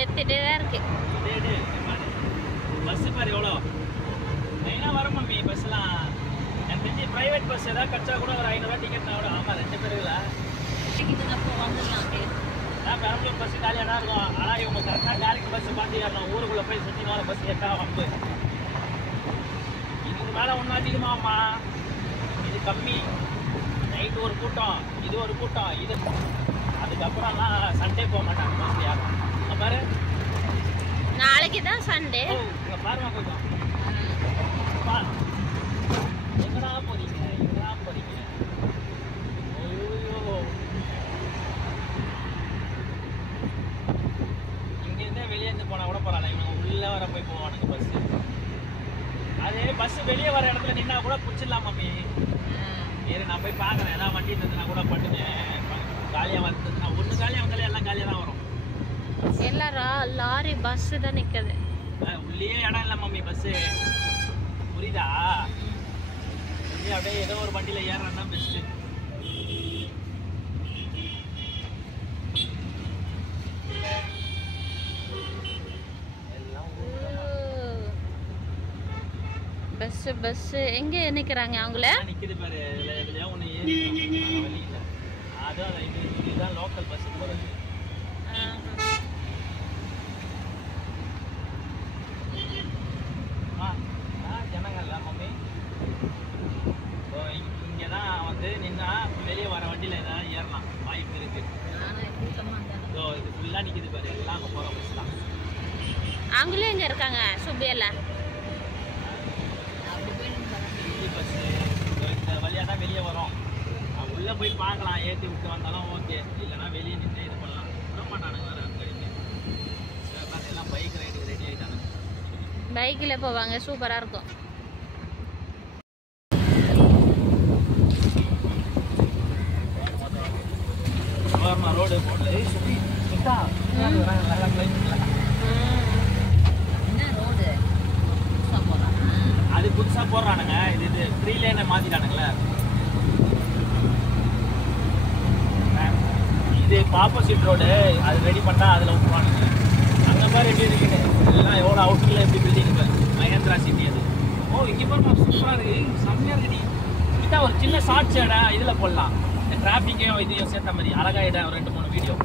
ஏத்திட்டே தான் இருக்கு. பஸ் பாரு எவ்வளோ லைனா வர மம்மி. பஸ்லாம் எனக்கு தெரிஞ்சு பிரைவேட் பஸ் ஏதாவது கட்சா கூட ஒரு 500 ரூபா டிக்கெட் கூட. ஆமா 2 பேருல பெரம்பலூர் பஸ் காலியாக தான் இருக்கும். ஆனால் இவங்க கரெக்டாக டேரக்ட் பஸ் பார்த்து ஏறணும். ஊருக்குள்ளே போய் சுற்றி வர பஸ் ஏற்றா வம்பு. இதுக்கு மேலே ஒன்றும் அதிகமாகம்மா. இது கம்மி. நைட்டு ஒரு கூட்டம், இது ஒரு கூட்டம். இது அதுக்கப்புறம்லாம் சண்டே போக மாட்டாங்க பஸ் யாரும். இங்கே பாரு நாளைக்கு தான் சண்டே. இங்கே பாருமா கொஞ்சம் எங்கடா போறீங்க எங்கடா போறீங்க? ஐயோ இங்கேருந்தே வெளியேருந்து போனால் கூட பரவாயில்ல. இவங்க உள்ளே வர போய் போவானுங்க பஸ். அதே பஸ் வெளியே வர இடத்துல நின்னா கூட பிடிச்சிடலாம் மம்மி. ஏறு நான் போய் பார்க்குறேன். ஏதாவது வண்டி இருந்ததுன்னா கூட பண்ணுவேன். காலியாக வந்ததுன்னா ஒன்று காலியாக வந்தாலே எல்லாம் காலியாக தான் வரும். எல்லாம் லாரி பஸ் தான் நிற்குது. உள்ளே இடம் இல்லை மம்மி பஸ்ஸு. புரியுதா? உள்ளே அப்படியே ஏதோ ஒரு வண்டியில் ஏறணும் தான் பெஸ்ட்டு. பஸ் எங்க நிக்கிறாங்க அவங்கள? நிக்குது பாரு. இதுல ஒண்ணு ஏறி வழியில. அதான் இதுதான் லோக்கல் பஸ் போறது. ஜனங்கள்ல மம்மி இங்கதான் வந்து நின்னா வெளியே வர வண்டியில ஏதாவது ஏறலாம் வாய்ப்பு இருக்கு. இது ஃபுல்லா நிக்குது பாரு. எல்லாம் அங்க போற பஸ் தான். அவங்களும் எங்க இருக்காங்க சுபியல்ல? பஸ் இந்த வழியாக தான் வெளியே வரும். உள்ளே போய் பார்க்கலாம். ஏற்றி விட்டு வந்தாலும் ஓகே. இல்லைன்னா வெளியே நின்று இது பண்ணலாம். விட மாட்டானுங்க வேறு அங்கே. எல்லாம் பைக் ரைடுக்கு ரெடி ஆகிட்டானுங்க. பைக்கில் போவாங்க. சூப்பராக இருக்கும். ரோடு போடல அது புதுசா போடுறானுங்க. இது 3 லேனை மாத்திட்டானுங்களே. இது ஆப்போசிட் ரோடு. அது ரெடி பண்ணா அதுல விட்டுருவானுங்க. அங்க பாரு எப்படி இருக்குது. இதெல்லாம் எவ்வளோ அவுட்டர்ல எப்படி பில்டிங் பாரு. மகேந்திரா சிட்டி அது. ஓ இங்க பாருங்க சூப்பரா இருக்கு. செம்மையா இருக்கு. கிட்ட ஒரு சின்ன ஷார்ட்ஸ் இடம் இதுல போடலாம். இந்த டிராபிக்கையும் இதையும் சேர்த்த மாதிரி அழகா இடம். ஒரு 2-3 வீடியோ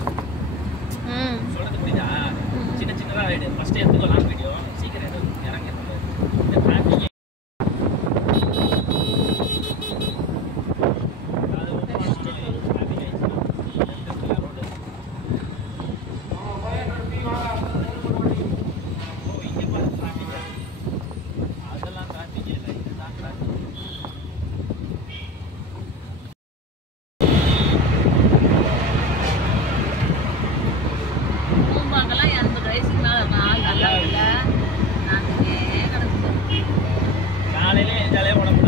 சொல்றது புரியுதா? சின்ன சின்னதா ரைடு. ஃபர்ஸ்ட் எடுத்துக்கோ லாங் வீடியோ. சீக்கிரம் எடுத்து இறங்க. இந்த டிராபிக் காலையிலே எஞ்சாலே உடம்பு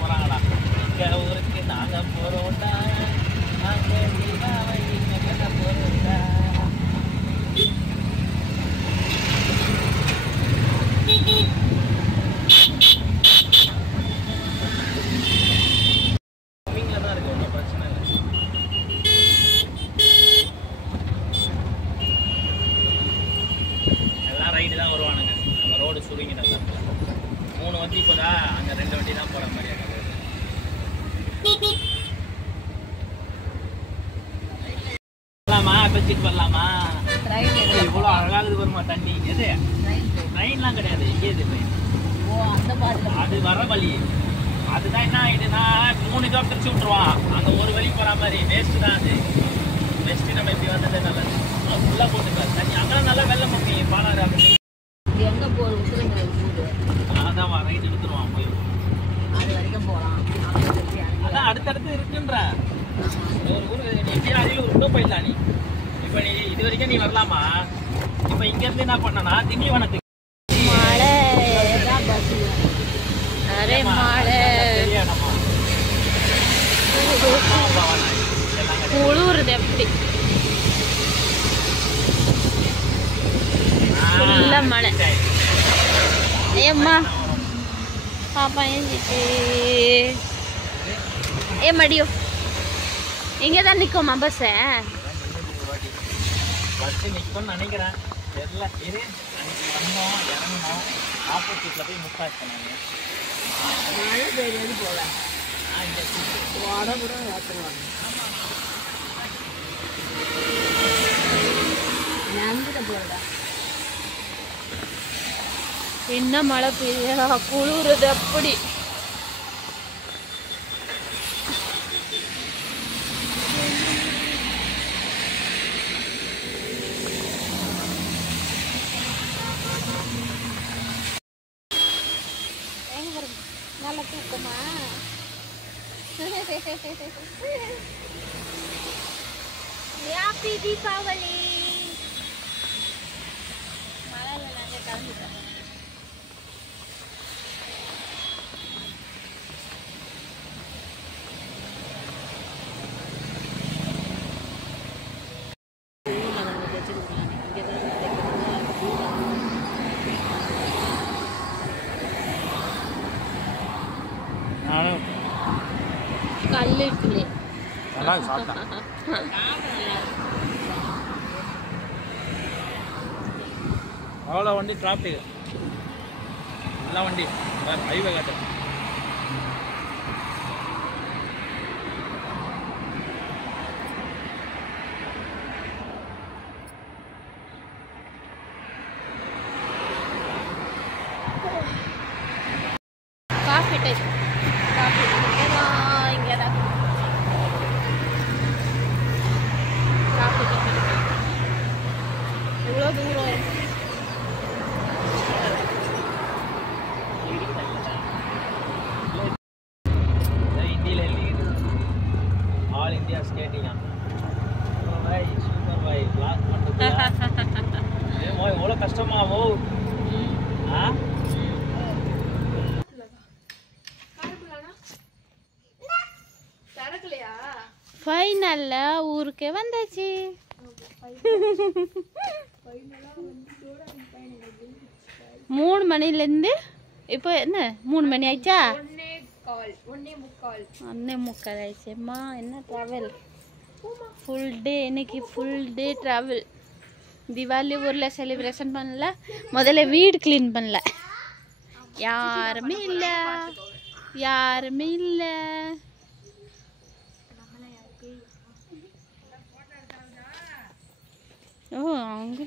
போறாங்களா? இங்க ஊருக்கு நாங்க போறோம்டா. நாங்க போறோம்டா. தான் இருக்கு. ஒன்றும் பிரச்சனை இல்லை. எல்லாம் ரைடு தான் வருவானுங்க. நம்ம ரோடு சுருங்கிட்டாங்க. 3 வண்டி இப்போதா. அங்கே 2 வண்டி தான் போகிற மாதிரி இருக்குது. வரலாமா? பெஞ்சிட்டு வரலாமா? இவ்வளோ அழகாகுது வருமா தண்ணி. எது ட்ரெயின்லாம் கிடையாது. எங்கே இது ட்ரெயின்? அது வர வழி. அதுதான் என்ன ஆகிடுன்னா 3 இதோ பிரிச்சு விட்ருவான். அங்கே ஒரு வழி போகிற மாதிரி வேஸ்ட்டு தான் அது. பெஸ்ட்டு நம்ம இப்படி வந்ததே நல்லது. ஃபுல்லாக போட்டுக்கலாம் தண்ணி. அங்கெல்லாம் நல்லா வெள்ளம் போங்க பாலாறு அப்படி எங்கே போகிற உசுருங்க ஊர் அதான் ரைட் எடுத்துருவான் போய் அது வரைக்கும் போகலாம். அதான் அடுத்தடுத்து இருக்குன்ற ஒரு ஊர் நீ எப்படியும் அருகில் விட்டோ போயிடலாம். நீ இப்போ நீ இது வரைக்கும் நீ வரலாமா? இப்போ இங்கேருந்து என்ன பண்ணனா திண்டிவனத்துக்கு மழை பஸ் அரே மழை குளிருது எப்படி ஃபுல்லா மழை. ஏம்மா பாப்பா ஏஞ்சிட்டு ஏ மடியோ இங்கே தான் நிற்குமா பஸ்ஸு? பஸ் நிற்கும்னு நினைக்கிறேன். தெரியல. இது அன்னைக்கு வந்தோம் இறங்கணும் ஆப்போசிட்டில் போய் மிஸ் ஆச்சு நாங்கள். மழை பெய்யாது போல இங்கே உடம்புட ஏற்றுருவாங்க. நந்துட போடா என்ன மழை பெய்யுதா குளிருது அப்படி. நல்லா தூக்கமா ஹாப்பி தீபாவளி. மழையில நாங்கள் கலந்துட்டோம். கல் இருக்குல்லே நல்லா சாப்பிட்டேன். அவ்வளோ வண்டி டிராஃபிக் நல்லா வண்டி ஹைவே காட்டு. காஃபி டைப் காஃபி இங்கே தான் காஃபி டைப் எவ்வளோ தூரம் இந்தியில ஆல் இந்தியா ஸ்கேட்டிங்கா பாய் சூப்பர் பாய் பிளாக் பண்ணுறது எவ்வளோ கஷ்டமாவோ. ஆ ஃபைனல்ல ஊருக்கே வந்தாச்சு. 3 மணிலேருந்து இப்போ என்ன 3 மணி ஆயிடுச்சா? 1:45 ஆயிடுச்சும்மா. என்ன ட்ராவல் ஃபுல் டே இன்னைக்கு ஃபுல் டே ட்ராவல். தீபாவளி ஊரில் செலிப்ரேஷன் பண்ணல. முதல்ல வீடு க்ளீன் பண்ணல. யாருமே இல்லை யாருமே இல்லை. ஓ அங்கே